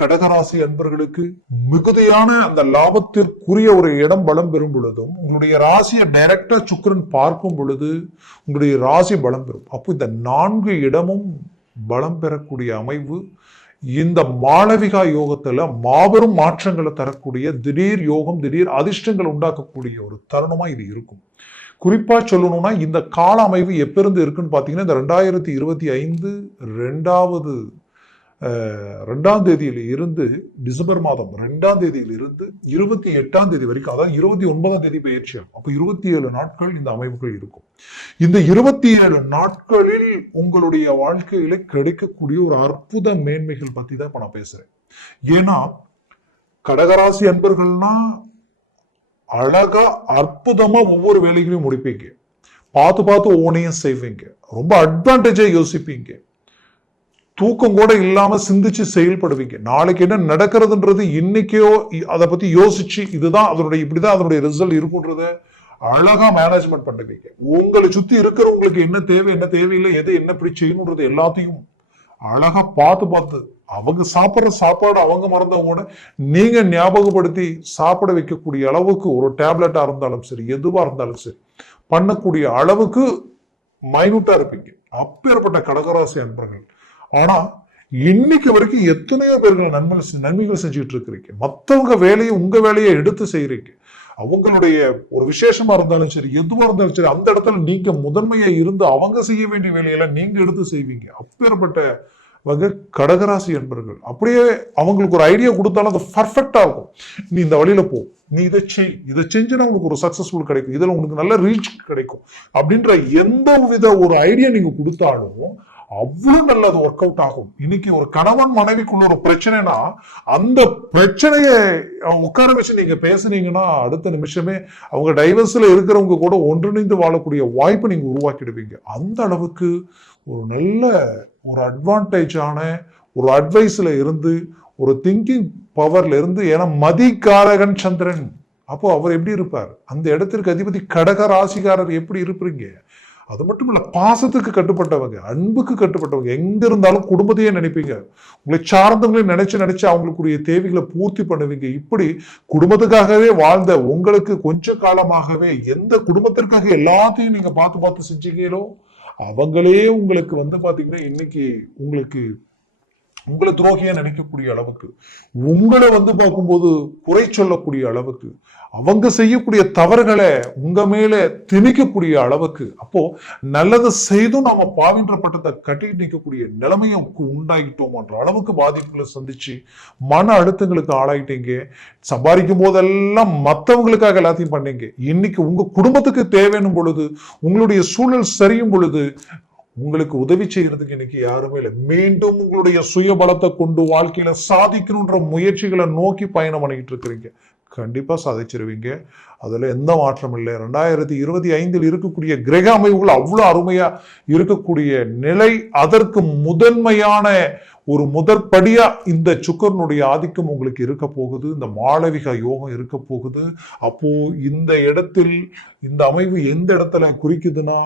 கடகராசி அன்பர்களுக்கு மிகுதியான அந்த லாபத்திற்குரிய ஒரு இடம் பலம் பெறும் பொழுதும் உங்களுடைய ராசியை டைரக்டா சுக்கிரன் பார்க்கும் பொழுது உங்களுடைய ராசி பலம் பெறும். அப்போ இந்த 4 இடமும் பலம் பெறக்கூடிய அமைவு இந்த மாளவிகா யோகத்துல மாபெரும் மாற்றங்களை தரக்கூடிய திடீர் யோகம், திடீர் அதிர்ஷ்டங்கள் உண்டாக்கக்கூடிய ஒரு தருணமா இது இருக்கும். குறிப்பா சொல்லணும்னா இந்த கால அமைவு எப்பிருந்து இருக்குன்னு பாத்தீங்கன்னா இந்த 2025 2ஆம் தேதியில இருந்து டிசம்பர் மாதம் 2ஆம் தேதியில இருந்து 28ஆம் தேதி வரைக்கும், அதாவது 29ஆம் தேதி பயிற்சியாகும். அப்போ 27 நாட்கள் இந்த அமைப்புகள் இருக்கும். இந்த 27 நாட்களில் உங்களுடைய வாழ்க்கையில கிடைக்கக்கூடிய ஒரு அற்புத மேன்மைகள் பத்தி தான் இப்ப நான் பேசுறேன். ஏன்னா கடகராசி அன்பர்கள்னா அழகா அற்புதமா ஒவ்வொரு வேலைகளையும் முடிப்பீங்க, பார்த்து பார்த்து ஒவ்வொன்றையும் செய்வீங்க, ரொம்ப அட்வான்டேஜா யோசிப்பீங்க, தூக்கம் கூட இல்லாம சிந்திச்சு செயல்படுவீங்க. நாளைக்கு என்ன நடக்கிறதுன்றது இன்னைக்கோ அதை பத்தி யோசிச்சு இதுதான் அதனுடைய இப்படிதான் அதனுடைய ரிசல்ட் இருக்குன்றத அழகா மேனேஜ்மெண்ட் பண்ணுவீங்க. உங்களை சுத்தி இருக்கிறவங்களுக்கு என்ன தேவை என்ன தேவையில்லை, எது என்ன இப்படி செய்யணுன்றது எல்லாத்தையும் அழகா பார்த்து அவங்க சாப்பிட்ற சாப்பாடு அவங்க மறந்தவங்க கூட நீங்க ஞாபகப்படுத்தி சாப்பிட வைக்கக்கூடிய அளவுக்கு ஒரு டேப்லெட்டா இருந்தாலும் சரி, எதுவா இருந்தாலும் சரி பண்ணக்கூடிய அளவுக்கு மைனூட்டா இருப்பீங்க. அப்பேற்பட்ட கடகராசி அன்பர்கள். ஆனா இன்னைக்கு வரைக்கும் எத்தனையோ பேர்கள் நன்மைகள் செஞ்சுட்டு இருக்கிறீங்க. மற்றவங்க வேலையை உங்க வேலையை எடுத்து செய்யறீங்க. அவங்களுடைய ஒரு விசேஷமா இருந்தாலும் சரி, எதுவா இருந்தாலும் சரி, அந்த இடத்துல நீங்க முதன்மையா இருந்து அவங்க செய்ய வேண்டிய வேலையெல்லாம் நீங்க எடுத்து செய்வீங்க. அப்பேற்பட்ட கடகராசி என்பர்கள். அப்படியே அவங்களுக்கு ஒரு ஐடியா கொடுத்தாலும் அது பர்ஃபெக்டா இருக்கும். நீ இந்த வழியில போ, நீ இதை செஞ்சுன்னா உங்களுக்கு ஒரு சக்சஸ்ஃபுல் கிடைக்கும், இதுல உங்களுக்கு நல்ல ரீச் கிடைக்கும் அப்படின்ற எந்த வித ஒரு ஐடியா நீங்க கொடுத்தாலும் அவ்வளவு நல்லது ஒர்க் அவுட் ஆகும். இன்னைக்கு ஒரு கணவன் மனைவிக்குள்ள ஒரு பிரச்சனைனா அந்த பிரச்சனையை உட்கார வச்சு நீங்க பேசுனீங்கன்னா அடுத்த நிமிஷமே அவங்க டைவர்ஸ்ல இருக்கிறவங்க கூட ஒன்றிணைந்து வாழக்கூடிய வாய்ப்பை நீங்க உருவாக்கிடுவீங்க. அந்த அளவுக்கு ஒரு நல்ல ஒரு அட்வான்டேஜான ஒரு அட்வைஸ்ல இருந்து ஒரு திங்கிங் பவர்ல இருந்து, ஏன்னா மதிகாரகன் சந்திரன், அப்போ அவர் எப்படி இருப்பார், அந்த இடத்திற்கு அதிபதி கடக ராசிக்காரர் எப்படி இருப்பீங்க. அது மட்டும் இல்ல, பாசத்துக்கு கட்டுப்பட்டவங்க, அன்புக்கு கட்டுப்பட்டவங்க, எங்க இருந்தாலும் குடும்பத்தையே நினைப்பீங்க, உங்களை சார்ந்தவங்களையும் நினைச்சு அவங்களுக்குரிய தேவைகளை பூர்த்தி பண்ணுவீங்க. இப்படி குடும்பத்துக்காகவே வாழ்ந்த உங்களுக்கு கொஞ்ச காலமாகவே எந்த குடும்பத்திற்காக எல்லாத்தையும் நீங்க பார்த்து செஞ்சீங்களோ அவங்களே உங்களுக்கு பாத்தீங்கன்னா இன்னைக்கு உங்களை துரோகியா நினைக்கக்கூடிய அளவுக்கு, உங்களை பார்க்கும்போது குறை சொல்லக்கூடிய அளவுக்கு, அவங்க செய்யக்கூடிய தவறுகளை உங்க மேல திணிக்கக்கூடிய அளவுக்கு, அப்போ நல்லதை செய்தும் நாம பாவின்ற பட்டத்தை கட்டி நிற்கக்கூடிய நிலைமையை உண்டாகிட்டோம்ன்ற அளவுக்கு பாதிப்புகளை சந்திச்சு மன அழுத்தங்களுக்கு ஆளாயிட்டீங்க. சம்பாதிக்கும் போதெல்லாம் மற்றவங்களுக்காக எல்லாத்தையும் பண்ணீங்க. இன்னைக்கு உங்க குடும்பத்துக்கு தேவைன்னும் பொழுது, உங்களுடைய சூழல் சரியும் பொழுது உங்களுக்கு உதவி செய்யறதுக்கு இன்னைக்கு யாருமே இல்லை. மீண்டும் உங்களுடைய சுய பலத்தை கொண்டு வாழ்க்கையில சாதிக்கணும்ன்ற முயற்சிகளை நோக்கி பயணம் பண்ணிக்கிட்டு இருக்கிறீங்க. கண்டிப்பா சாதிச்சிருவீங்க, அதுல எந்த மாற்றம் இல்லை. 2025 இருக்கக்கூடிய கிரக அமைவுகள் அவ்வளவு அருமையா இருக்கக்கூடிய நிலை, அதற்கு முதன்மையான ஒரு முதற்படியா இந்த சுக்கிரனுடைய ஆதிக்கம் உங்களுக்கு இருக்க போகுது, இந்த மாளவிகா யோகம் இருக்க போகுது. அப்போ இந்த இடத்தில் இந்த அமைவு எந்த இடத்துல குறிக்குதுன்னா,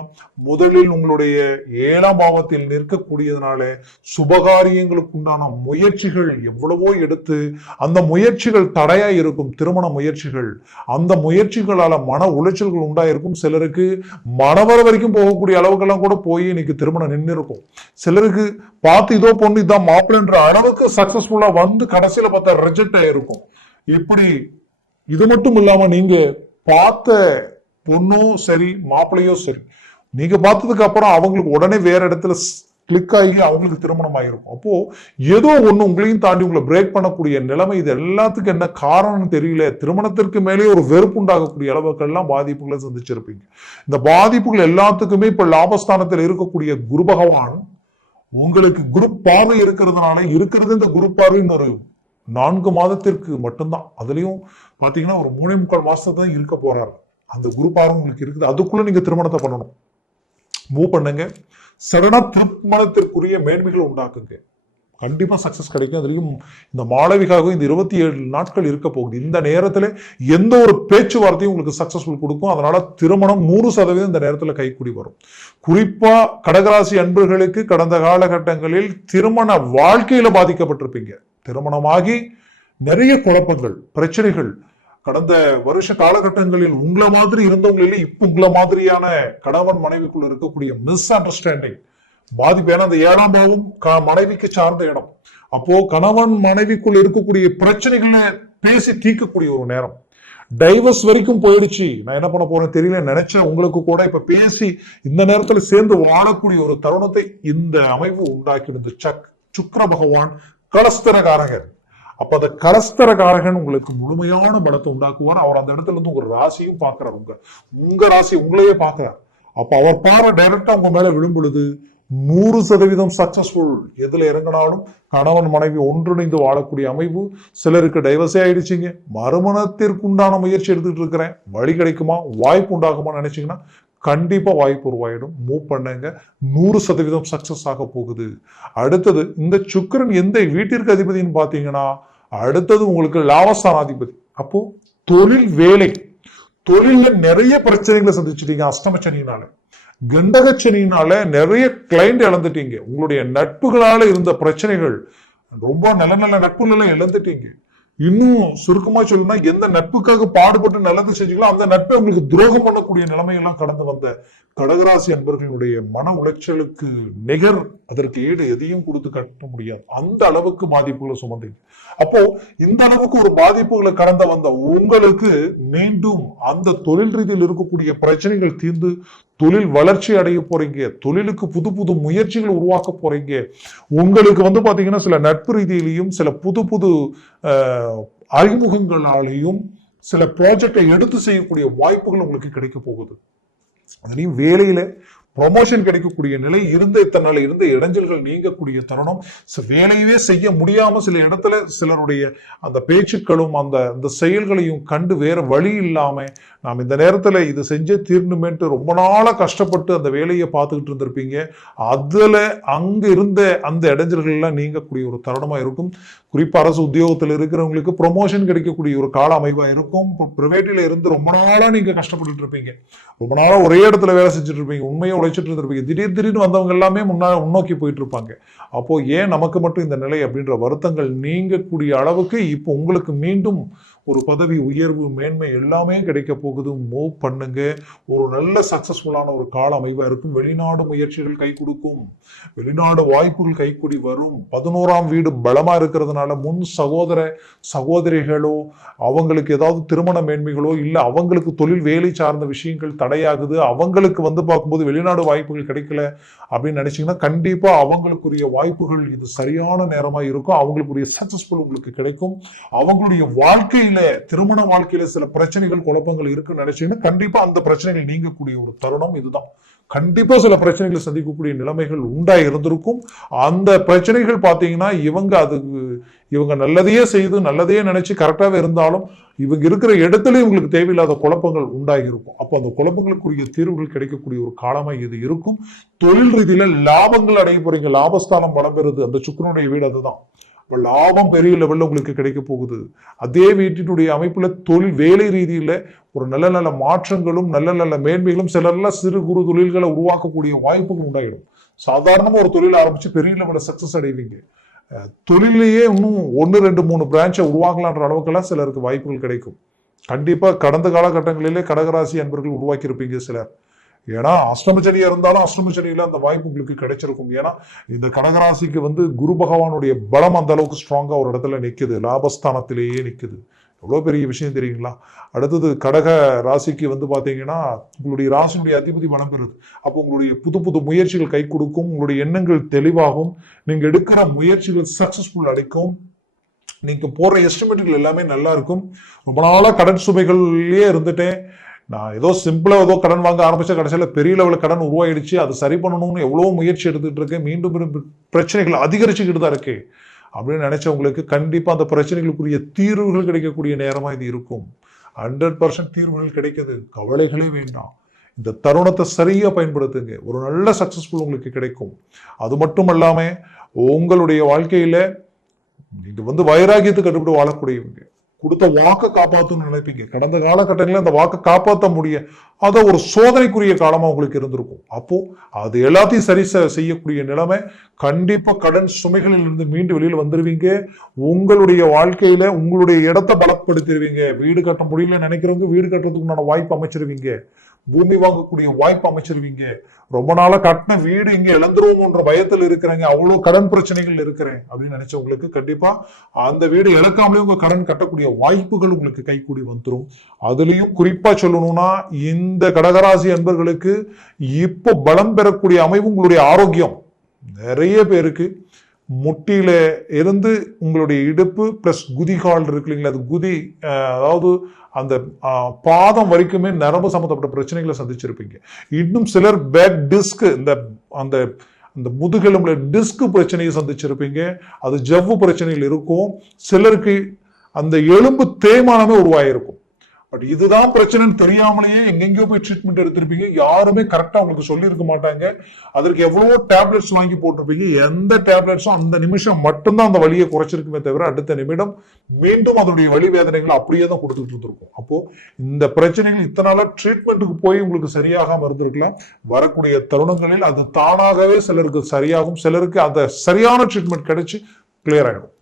முதலில் உங்களுடைய 7ஆம் பாவத்தில் நிற்கக்கூடியதுனால சுபகாரியங்களுக்கு உண்டான முயற்சிகள் எவ்வளவோ எடுத்து அந்த முயற்சிகள் தடையா இருக்கும். திருமண முயற்சிகள், அந்த முயற்சிகளால மன உளைச்சல்கள் உண்டாயிருக்கும். சிலருக்கு மனவர வரைக்கும் போகக்கூடிய அளவுக்கெல்லாம் கூட போய் இன்னைக்கு திருமணம் நின்று இருக்கும். சிலருக்கு பார்த்து இதோ பொண்ணு இதான் மாப்பிள்ளைன்ற அளவுக்கு சக்சஸ்ஃபுல்லா கடைசியில பார்த்தா ரிஜெக்ட் ஆயிருக்கும். இப்படி இது மட்டும் இல்லாம நீங்க பார்த்த பொண்ணோ சரி மாப்பிள்ளையோ சரி, நீங்க பார்த்ததுக்கு அப்புறம் அவங்களுக்கு உடனே வேற இடத்துல கிளிக் ஆகி அவங்களுக்கு திருமணம் ஆகிருக்கும். அப்போ ஏதோ ஒண்ணு உங்களையும் தாண்டி உங்களை பிரேக் பண்ணக்கூடிய நிலைமை. இது எல்லாத்துக்கும் என்ன காரணம்னு தெரியல. திருமணத்திற்கு மேலே ஒரு வெறுப்பு உண்டாகக்கூடிய அளவுக்கெல்லாம் பாதிப்புகளை சந்திச்சிருப்பீங்க. இந்த பாதிப்புகள் எல்லாத்துக்குமே இப்ப லாபஸ்தானத்தில் இருக்கக்கூடிய குரு பகவான் உங்களுக்கு குரு பார்வை இருக்கிறதுனால இந்த குரு பார்வை ஒரு 4 மாதத்திற்கு மட்டும்தான், அதுலயும் பாத்தீங்கன்னா ஒரு 3.25 மாசத்துக்கு தான் இருக்க போறாரு. அந்த குரு பார்வை உங்களுக்கு இருக்குது. அதுக்குள்ள நீங்க திருமணத்தை பண்ணணும், மூவ் பண்ணுங்க. சடனா திருமணத்திற்குரிய மேன்மைகளை உண்டாக்குங்க, கண்டிப்பா சக்சஸ் கிடைக்கும். அதுலயும் இந்த மாளவிகாவும் இந்த 27 நாட்கள் இருக்க போகுது. இந்த நேரத்துல எந்த ஒரு பேச்சுவார்த்தையும் உங்களுக்கு சக்சஸ்ஃபுல் கொடுக்கும். அதனால திருமணம் 100% இந்த நேரத்துல கைக்கூடி வரும். குறிப்பா கடகராசி அன்பர்களுக்கு கடந்த காலகட்டங்களில் திருமண வாழ்க்கையில பாதிக்கப்பட்டிருப்பீங்க. திருமணமாகி நிறைய குழப்பங்கள், பிரச்சனைகள், கடந்த வருஷ காலகட்டங்களில் உங்களை மாதிரி இருந்தவங்களிலே இப்ப உங்களை மாதிரியான கணவன் மனைவிக்குள்ள இருக்கக்கூடிய மிஸ் அண்டர்ஸ்டாண்டிங் பாதிப்பு. ஏன்னா அந்த 7ஆம் பாவம் மனைவிக்கு சார்ந்த இடம். அப்போ கணவன் மனைவிக்குள்ள இருக்கக்கூடிய பிரச்சனைகளை பேசி தீர்க்கக்கூடிய ஒரு நேரம். டைவர்ஸ் வரைக்கும் போயிடுச்சு, நான் என்ன பண்ண போறேன் தெரியல நினைச்ச உங்களுக்கு கூட இப்ப பேசி இந்த நேரத்துல சேர்ந்து வாழக்கூடிய ஒரு தருணத்தை இந்த அமைப்பு உண்டாக்கிடுது. சுக்கிர பகவான் கலஸ்தரகாரகர். அப்ப அந்த கலஸ்தரகாரகன் உங்களுக்கு முழுமையான பலத்தை உண்டாக்குவார். அவர் அந்த இடத்துல இருந்து உங்க ராசியும் பார்க்கிறார், உங்க ராசி உங்களையே பார்க்கிறார். அப்ப அவர் பார்வை டைரக்டா உங்க மேல விழும் பொழுது 100% சக்சஸ்ஃபுல். எதுல இறங்கினாலும் கணவன் மனைவி ஒன்றிணைந்து வாழக்கூடிய அமைப்பு. சிலருக்கு டைவர்ஸே ஆயிடுச்சுங்க, மறுமணத்திற்கு உண்டான முயற்சி எடுத்துட்டு இருக்கிறேன், வழி கிடைக்குமா, வாய்ப்பு உண்டாகுமா நினைச்சீங்கன்னா கண்டிப்பா வாய்ப்பு உருவாயிடும். மூவ் பண்ணுங்க, 100% சக்சஸ் ஆக போகுது. அடுத்தது இந்த சுக்கிரன் எந்த வீட்டிற்கு அதிபதினு பாத்தீங்கன்னா அடுத்தது உங்களுக்கு லாபஸ்தானாதிபதி. அப்போ தொழில், வேலை, தொழில நிறைய பிரச்சனைகளை சந்திச்சிட்டீங்க அஷ்டமச்சனியினால, கண்டகச்சனியினால நிறைய கிளைண்ட் இழந்துட்டீங்க. உங்களுடைய நட்புகளால இருந்த பிரச்சனைகள், ரொம்ப நல்ல நல்ல நட்புகளை இழந்துட்டீங்க. இன்னும் சுருக்கமா சொல்லணும்னா எந்த நட்புக்காக பாடுபட்டு நல்லது செஞ்சீங்களோ அந்த நட்பை உங்களுக்கு துரோகம் பண்ணக்கூடிய நிலைமையெல்லாம் கடந்து வந்த கடகராசி அன்பர்களுடைய மன உளைச்சலுக்கு நிகர், அதற்கு ஈடு எதையும் கொடுத்து கட்ட முடியாது. அந்த அளவுக்கு பாதிப்புகளை சுமந்தீங்க. அப்போ இந்த அளவுக்கு ஒரு பாதிப்புகளை கடந்து வந்த உங்களுக்கு மீண்டும் அந்த தொழில் ரீதியில் இருக்கக்கூடிய பிரச்சனைகள் தீர்ந்து தொழில் வளர்ச்சி அடைய போறீங்க. தொழிலுக்கு புது புது முயற்சிகள் உருவாக்க போறீங்க. உங்களுக்கு பாத்தீங்கன்னா சில நட்பு ரீதியிலையும் சில புது புது அறிமுகங்களாலையும் சில ப்ராஜெக்டை எடுத்து செய்யக்கூடிய வாய்ப்புகள் உங்களுக்கு கிடைக்க போகுது. அதுலயும் வேலையில ப்ரொமோஷன் கிடைக்கக்கூடிய நிலை, இத்தனை நாள் இருந்த இடைஞ்சல்கள் நீங்கக்கூடிய தருணம். வேலையவே செய்ய முடியாம சில இடத்துல சிலருடைய அந்த பேச்சுக்களும் அந்த செயல்களையும் கண்டு வேற வழி இல்லாம நாம் இந்த நேரத்துல இது செஞ்சே தீர்ணுமேட்டு ரொம்ப நாளா கஷ்டப்பட்டு அந்த வேலையை பார்த்துக்கிட்டு இருந்திருப்பீங்க. அதுல அங்க இருந்த அந்த இடைஞ்சல்கள் எல்லாம் நீங்கக்கூடிய ஒரு தருணமா இருக்கும். குறிப்பா அரசு உத்தியோகத்தில் இருக்கிறவங்களுக்கு ப்ரொமோஷன் கிடைக்கக்கூடிய ஒரு கால அமைப்பா இருக்கும். பிரைவேட்ல இருந்து ரொம்ப நாளா நீங்க கஷ்டப்பட்டு இருப்பீங்க, ரொம்ப நாளா ஒரே இடத்துல வேலை செஞ்சுட்டு இருப்பீங்க, உண்மையை உழைச்சிட்டு இருந்திருப்பீங்க. திடீர்னு வந்தவங்க எல்லாமே முன்னோக்கி போயிட்டு இருப்பாங்க. அப்போ ஏன் நமக்கு மட்டும் இந்த நிலை அப்படின்ற வருத்தங்கள் நீங்கக்கூடிய அளவுக்கு இப்போ உங்களுக்கு மீண்டும் ஒரு பதவி உயர்வு, மேன்மை எல்லாமே கிடைக்க போகுது. மூவ் பண்ணுங்க. ஒரு நல்ல சக்சஸ்ஃபுல்லான ஒரு கால அமைவா இருக்கும். வெளிநாடு முயற்சிகள் கை கொடுக்கும், வெளிநாடு வாய்ப்புகள் கைக்கூடி வரும். 11ஆம் வீடு பலமா இருக்கிறதுனால முன் சகோதரிகளோ அவங்களுக்கு ஏதாவது திருமண மேன்மைகளோ இல்ல அவங்களுக்கு தொழில் வேலை சார்ந்த விஷயங்கள் தடையாகுது, அவங்களுக்கு பார்க்கும்போது வெளிநாடு வாய்ப்புகள் கிடைக்கல அப்படின்னு நினைச்சீங்கன்னா கண்டிப்பா அவங்களுக்குரிய வாய்ப்புகள் இது சரியான நேரமா இருக்கும். அவங்களுக்குரிய சக்சஸ்ஃபுல் உங்களுக்கு கிடைக்கும். அவங்களுடைய வாழ்க்கையில, திருமண வாழ்க்கையில சில பிரச்சனைகள் குழப்பங்கள் இருக்குன்னு நினைச்சீங்கன்னா கண்டிப்பா அந்த பிரச்சனைகள் நீங்கக்கூடிய ஒரு தருணம் இதுதான். கண்டிப்பா சில பிரச்சனைகளை சந்திக்கக்கூடிய நிலைமைகள் உண்டா இருந்திருக்கும். அந்த பிரச்சனைகள் பாத்தீங்கன்னா இவங்க நல்லதையே செய்து நல்லதையே நினைச்சு கரெக்டாவே இருந்தாலும் இவங்க இருக்கிற இடத்துல இவங்களுக்கு தேவையில்லாத குழப்பங்கள் உண்டாகி இருக்கும். அப்போ அந்த குழப்பங்களுக்குரிய தீர்வுகள் கிடைக்கக்கூடிய ஒரு காலமா இது இருக்கும். தொழில் ரீதியில லாபங்கள் அடைய போறீங்க. லாபஸ்தானம் வளம் பெறுது. அந்த சுக்கிரனுடைய வீடு அதுதான். லாபம் பெரிய லெவல்ல உங்களுக்கு கிடைக்க போகுது. அதே வீட்டினுடைய அமைப்புல தொழில் வேலை ரீதியில ஒரு நல்ல நல்ல மாற்றங்களும் நல்ல நல்ல மேன்மைகளும், சிலர்லாம் சிறு குறு தொழில்களை உருவாக்கக்கூடிய வாய்ப்புகள் உண்டாயிடும். சாதாரணமா ஒரு தொழில் ஆரம்பிச்சு பெரிய லெவல்ல சக்சஸ் அடைவீங்க. தொழிலேயே இன்னும் 1, 2, 3 பிரான்ச்சை உருவாக்கலான்ற அளவுக்கெல்லாம் சிலருக்கு வாய்ப்புகள் கிடைக்கும். கண்டிப்பா கடந்த காலகட்டங்களிலே கடகராசி அன்பர்கள் உருவாக்கி இருப்பீங்க சிலர். ஏன்னா அஷ்டமச்சனியா இருந்தாலும் அஷ்டமச்சனியில அந்த வாய்ப்பு உங்களுக்கு கிடைச்சிருக்கும். ஏன்னா இந்த கடகராசிக்கு குரு பகவானுடைய பலம் அந்த அளவுக்கு ஸ்ட்ராங்கா ஒரு இடத்துல நிக்குது, லாபஸ்தானத்திலேயே நிக்குது. எவ்வளவு பெரிய விஷயம் தெரியுங்களா? அடுத்தது கடக ராசிக்கு பாத்தீங்கன்னா உங்களுடைய ராசியுடைய அதிபதி பலம் பெறுது. அப்போ உங்களுடைய புது புது முயற்சிகள் கை கொடுக்கும், உங்களுடைய எண்ணங்கள் தெளிவாகும், நீங்க எடுக்கிற முயற்சிகள் சக்சஸ்ஃபுல் அடைக்கும், நீங்க போற எஸ்டிமேட்டுகள் எல்லாமே நல்லா இருக்கும். ரொம்ப நாளா கடன் சுமைகள்லயே இருந்துட்டேன், நான் ஏதோ சிம்பிளா ஏதோ கடன் வாங்க ஆரம்பிச்ச கடைசியில பெரிய லெவலில் கடன் உருவாயிடுச்சு, அதை சரி பண்ணணும்னு எவ்வளவு முயற்சி எடுத்துட்டு இருக்கேன், மீண்டும் பிரச்சனைகள் அதிகரிச்சுக்கிட்டு தான் இருக்கு அப்படின்னு நினைச்சவங்களுக்கு கண்டிப்பா அந்த பிரச்சனைகளுக்குரிய தீர்வுகள் கிடைக்கக்கூடிய நேரமா இது இருக்கும். 100% தீர்வுகள் கிடைக்குது. கவலைகளே வேண்டாம். இந்த தருணத்தை சரியா பயன்படுத்துங்க. ஒரு நல்ல சக்சஸ்ஃபுல் உங்களுக்கு கிடைக்கும். அது மட்டும் இல்லாம உங்களுடைய வாழ்க்கையில நீங்க வைராகியத்துக்கு கட்டுப்பட்டு வாழக்கூடியவங்க. கொடுத்த வாக்கை காப்பாற்றணும்னு நினைப்பீங்க. கடந்த காலகட்டங்களில் அந்த வாக்கை காப்பாற்ற முடிய அதை ஒரு சோதனைக்குரிய காலமா உங்களுக்கு இருந்திருக்கும். அப்போ அது எல்லாத்தையும் சரி செய்யக்கூடிய நிலைமை, கண்டிப்பா கடன் சுமைகளில் இருந்து மீண்டு வெளியில வந்துருவீங்க. உங்களுடைய வாழ்க்கையில உங்களுடைய இடத்தை பலப்படுத்திடுவீங்க. வீடு கட்ட முடியல நினைக்கிறவங்க வீடு கட்டுறதுக்கு உண்டான வாய்ப்பு அமைச்சிருவீங்க. பூமி வாங்கக்கூடிய வாய்ப்பு அமைச்சிருவீங்க. ரொம்ப நாளா கட்டின வீடு இங்க இழந்துருவோம்ன்ற பயத்தில் இருக்கிறாங்க, அவ்வளவு கடன் பிரச்சனைகள் இருக்கிறேன் அப்படின்னு நினைச்சவங்களுக்கு கண்டிப்பா அந்த வீடு இழக்காமலே உங்க கடன் கட்டக்கூடிய வாய்ப்புகள் உங்களுக்கு கைகூடி வந்துடும். அதுலயும் குறிப்பா சொல்லணும்னா, இந்த கடகராசி அன்பர்களுக்கு இப்போ பலம் பெறக்கூடிய அமைவு உங்களுடைய ஆரோக்கியம். நிறைய பேருக்கு முட்டியில இருந்து உங்களுடைய இடுப்பு பிளஸ் குதிகால் இருக்கு இல்லைங்களா, அது குதி அதாவது அந்த பாதம் வரைக்குமே நரம்பு சம்பந்தப்பட்ட பிரச்சனைகளை சந்திச்சிருப்பீங்க. இன்னும் சிலர் பேக் டிஸ்க், இந்த அந்த அந்த முதுகெலும்புல டிஸ்க் பிரச்சனையை சந்திச்சிருப்பீங்க. அது ஜவ்வு பிரச்சனைகள் இருக்கும். சிலருக்கு அந்த எலும்பு தேய்மானமே உருவாயிருக்கும். பட் இதுதான் பிரச்சனைன்னு தெரியாமலேயே எங்கெங்கயோ போய் ட்ரீட்மெண்ட் எடுத்திருப்பீங்க. யாருமே கரெக்டா உங்களுக்கு சொல்லியிருக்க மாட்டாங்க. அதற்கு எவ்வளவோ டேப்லெட்ஸ் வாங்கி போட்டிருப்பீங்க. எந்த டேப்லெட்ஸும் அந்த நிமிஷம் மட்டும்தான் அந்த வலியை குறைச்சிருக்குமே தவிர அடுத்த நிமிடம் மீண்டும் அதனுடைய வலி வேதனைகள் அப்படியே தான் கொடுத்துட்டு இருந்திருக்கும். அப்போ இந்த பிரச்சனைகள் இத்தனை நாளா ட்ரீட்மெண்ட்டுக்கு போய் உங்களுக்கு சரியாகாம இருந்திருக்கலாம். வரக்கூடிய தருணங்களில் அது தானாகவே சிலருக்கு சரியாகும், சிலருக்கு அந்த சரியான ட்ரீட்மெண்ட் கிடைச்சு கிளியர் ஆகிடும்.